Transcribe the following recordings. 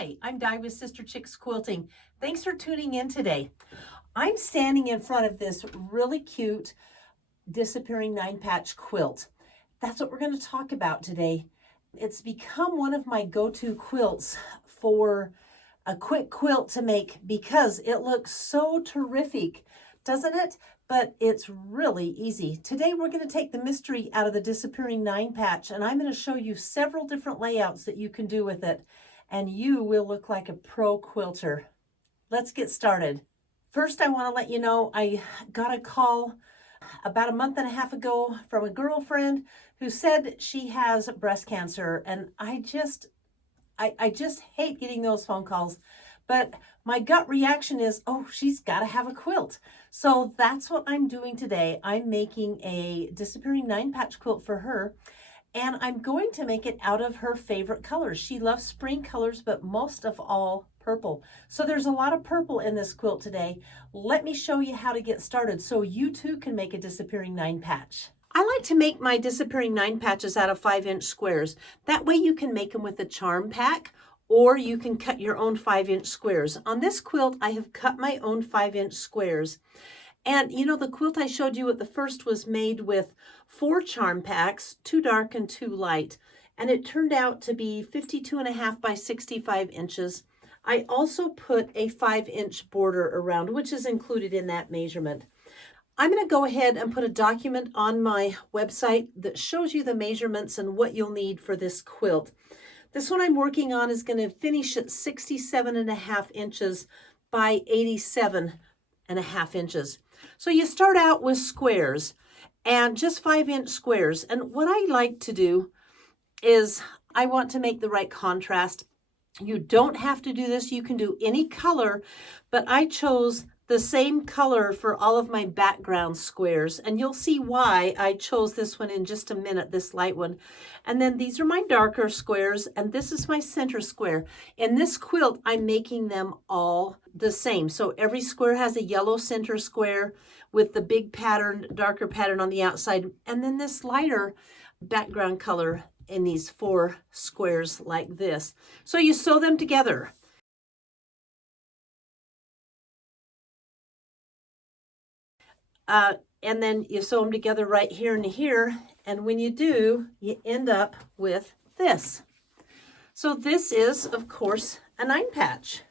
Hi, I'm Di with Sister Chicks Quilting. Thanks for tuning in today. I'm standing in front of this really cute Disappearing 9-patch quilt. That's what we're going to talk about today. It's become one of my go-to quilts for a quick quilt to make because it looks so terrific, doesn't it? But it's really easy. Today we're going to take the mystery out of the Disappearing 9-patch, and I'm going to show you several different layouts that you can do with it, and you will look like a pro quilter. Let's get started. First, I want to let you know I got a call about a month and a half ago from a girlfriend who said she has breast cancer, and I just hate getting those phone calls, but my gut reaction is, oh, she's got to have a quilt. So that's what I'm doing today. I'm making a Disappearing 9-patch quilt for her, and I'm going to make it out of her favorite colors. She loves spring colors, but most of all, purple. So there's a lot of purple in this quilt today. Let me show you how to get started so you too can make a Disappearing 9-patch. I like to make my Disappearing 9-patches out of 5-inch squares. That way you can make them with a charm pack, or you can cut your own 5-inch squares. On this quilt, I have cut my own 5-inch squares. And you know, the quilt I showed you at the first was made with 4 charm packs, 2 dark and 2 light. And it turned out to be 52.5 by 65 inches. I also put a 5-inch border around, which is included in that measurement. I'm going to go ahead and put a document on my website that shows you the measurements and what you'll need for this quilt. This one I'm working on is going to finish at 67.5 inches by 87.5 inches. So you start out with squares and just 5-inch squares. And what I like to do is I want to make the right contrast. You don't have to do this. You can do any color, but I chose the same color for all of my background squares, and you'll see why I chose this one in just a minute, this light one. And then these are my darker squares, and this is my center square. In this quilt, I'm making them all the same. So every square has a yellow center square with the big pattern, darker pattern on the outside, and then this lighter background color in these 4 squares like this. So you sew them together. And then you sew them together right here and here. And when you do, you end up with this. So this is, of course, a 9-patch.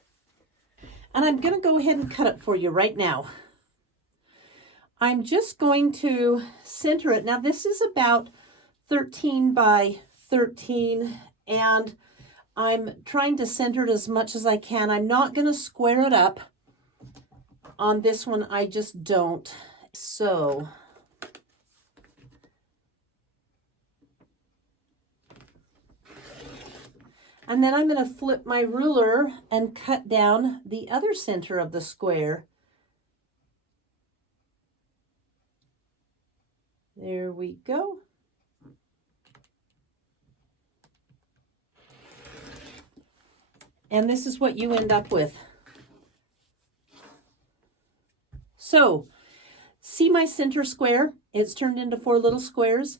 And I'm going to go ahead and cut it for you right now. I'm just going to center it. Now this is about 13 by 13, and I'm trying to center it as much as I can. I'm not going to square it up. On this one, I just don't. So and then I'm going to flip my ruler and cut down the other center of the square. There we go. And this is what you end up with. So, see my center square? It's turned into 4 little squares.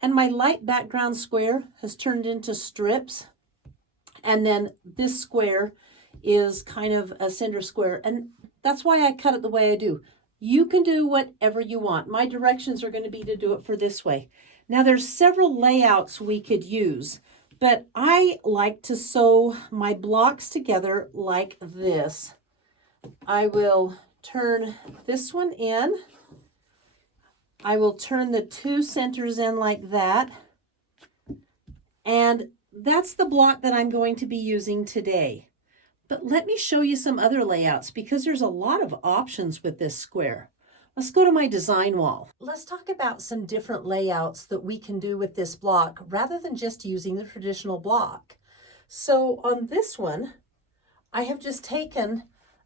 And my light background square has turned into strips. And then this square is kind of a center square. And that's why I cut it the way I do. You can do whatever you want. My directions are going to be to do it for this way. Now there's several layouts we could use, but I like to sew my blocks together like this. I will turn this one in. I will turn the 2 centers in like that. And that's the block that I'm going to be using today. But let me show you some other layouts because there's a lot of options with this square. Let's go to my design wall. Let's talk about some different layouts that we can do with this block rather than just using the traditional block. So on this one, I have just taken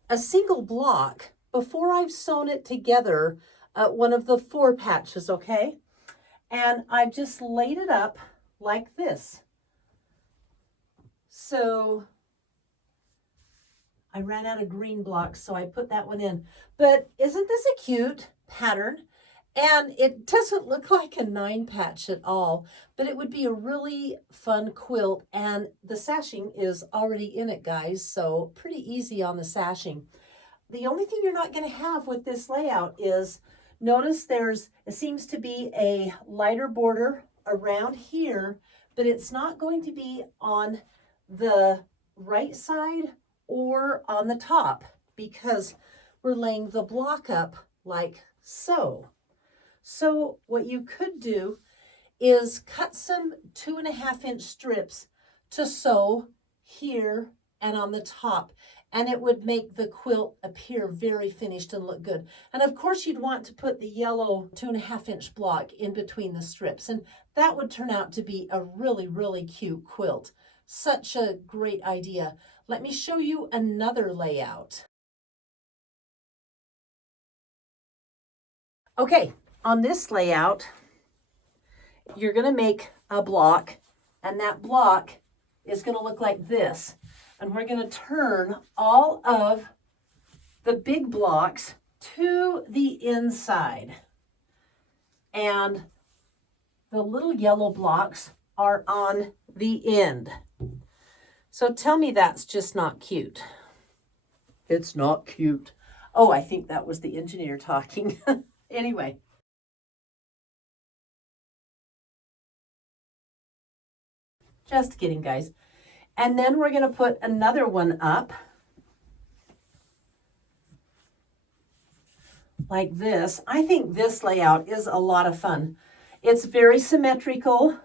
a single block before I've sewn it together, one of the 4 patches, okay? And I've just laid it up like this. So I ran out of green blocks, so I put that one in. But isn't this a cute pattern? And it doesn't look like a 9-patch at all, but it would be a really fun quilt. And the sashing is already in it, guys, so pretty easy on the sashing. The only thing you're not going to have with this layout is, notice it seems to be a lighter border around here, but it's not going to be on the right side or on the top because we're laying the block up like so. So what you could do is cut some 2.5-inch strips to sew here and on the top, and it would make the quilt appear very finished and look good. And of course you'd want to put the yellow 2.5-inch block in between the strips, and that would turn out to be a really, really cute quilt. Such a great idea. Let me show you another layout. Okay, on this layout, you're going to make a block, and that block is going to look like this. And we're going to turn all of the big blocks to the inside. And the little yellow blocks are on the end. So tell me that's just not cute. It's not cute. Oh, I think that was the engineer talking. Anyway. Just kidding, guys. And then we're going to put another one up like this. I think this layout is a lot of fun. It's very symmetrical.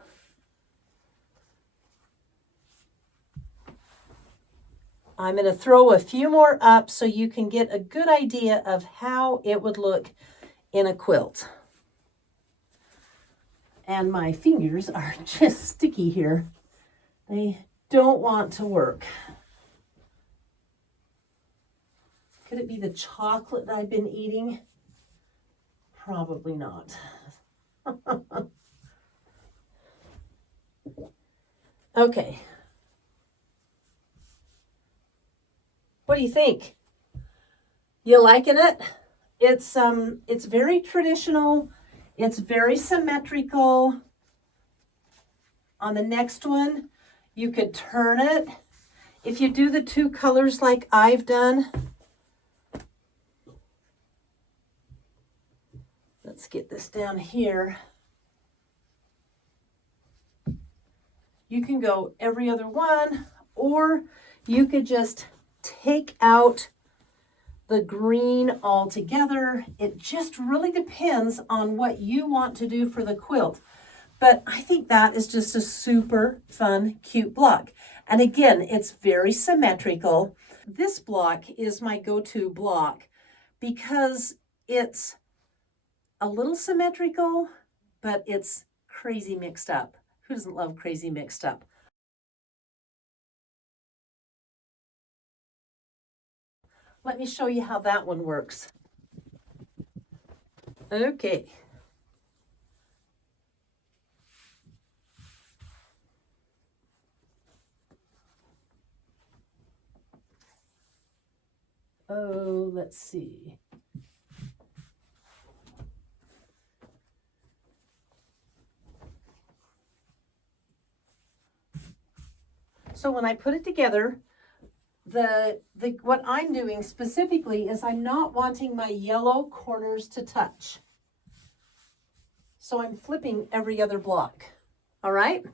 I'm going to throw a few more up so you can get a good idea of how it would look in a quilt. And my fingers are just sticky here. They don't want to work. Could it be the chocolate that I've been eating? Probably not. Okay. What do you think? You liking it? It's very traditional. It's very symmetrical. On the next one, you could turn it. If you do the two colors like I've done, let's get this down here. You can go every other one, or you could just take out the green altogether. It just really depends on what you want to do for the quilt. But I think that is just a super fun, cute block. And again, it's very symmetrical. This block is my go-to block because it's a little symmetrical, but it's crazy mixed up. Who doesn't love crazy mixed up? Let me show you how that one works. Okay. Oh, let's see. So when I put it together, what I'm doing specifically is I'm not wanting my yellow corners to touch. So I'm flipping every other block. All right?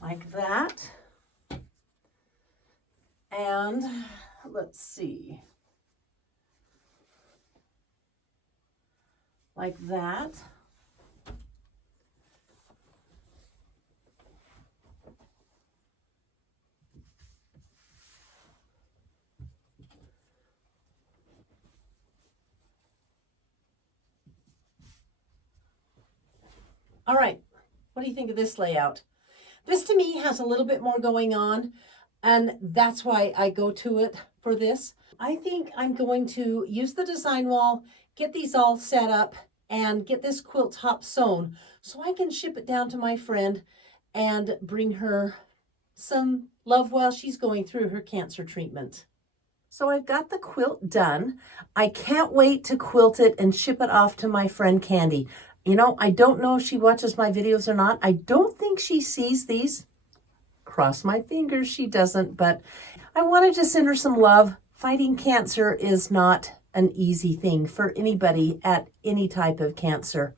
Like that. And let's see. Like that. All right, what do you think of this layout? This to me has a little bit more going on, and that's why I go to it for this. I think I'm going to use the design wall, get these all set up, and get this quilt top sewn so I can ship it down to my friend and bring her some love while she's going through her cancer treatment. So I've got the quilt done. I can't wait to quilt it and ship it off to my friend Candy. You know, I don't know if she watches my videos or not. I don't think she sees these. Cross my fingers she doesn't, but I wanted to send her some love. Fighting cancer is not an easy thing for anybody at any type of cancer.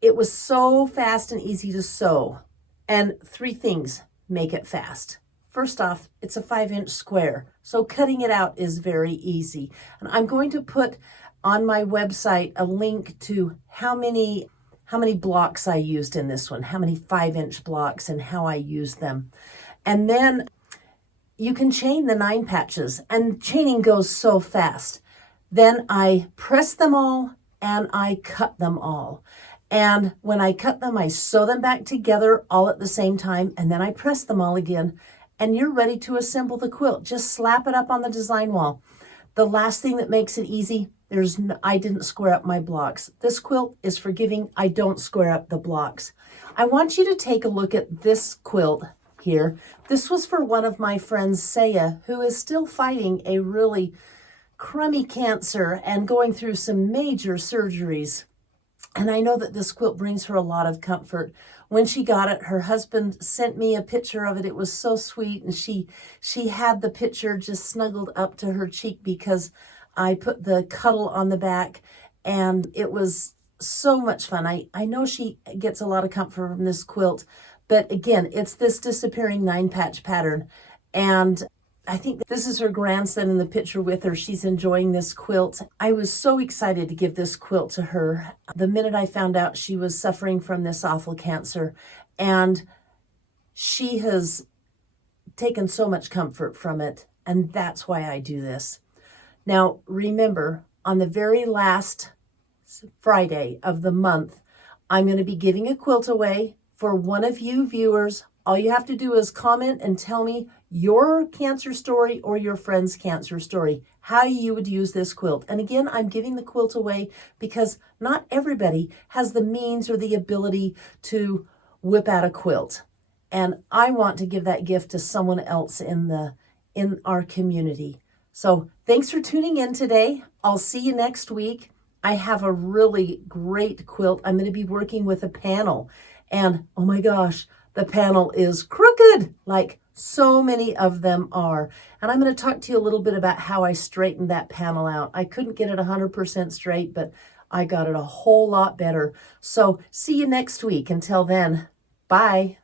It was so fast and easy to sew. And 3 things make it fast. First off, it's a 5-inch square, so cutting it out is very easy. And I'm going to put on my website a link to how many blocks I used in this one, how many 5-inch blocks and how I used them. And then you can chain the 9 patches, and chaining goes so fast. Then I press them all and I cut them all. And when I cut them, I sew them back together all at the same time, and then I press them all again, and you're ready to assemble the quilt. Just slap it up on the design wall. The last thing that makes it easy, I didn't square up my blocks. This quilt is forgiving. I don't square up the blocks. I want you to take a look at this quilt here. This was for one of my friends, Saya, who is still fighting a really crummy cancer and going through some major surgeries. And I know that this quilt brings her a lot of comfort. When she got it, her husband sent me a picture of it. It was so sweet. And she had the picture just snuggled up to her cheek because I put the cuddle on the back. And it was so much fun. I know she gets a lot of comfort from this quilt. But again, it's this Disappearing 9-patch pattern. And I think this is her grandson in the picture with her. She's enjoying this quilt. I was so excited to give this quilt to her the minute I found out she was suffering from this awful cancer. And she has taken so much comfort from it. And that's why I do this. Now, remember, on the very last Friday of the month, I'm going to be giving a quilt away for one of you viewers. All you have to do is comment and tell me your cancer story or your friend's cancer story, how you would use this quilt. And again, I'm giving the quilt away because not everybody has the means or the ability to whip out a quilt. And I want to give that gift to someone else in our community. So thanks for tuning in today. I'll see you next week. I have a really great quilt. I'm going to be working with a panel. And oh my gosh, the panel is crooked, like so many of them are. And I'm going to talk to you a little bit about how I straightened that panel out. I couldn't get it 100% straight, but I got it a whole lot better. So see you next week. Until then, bye.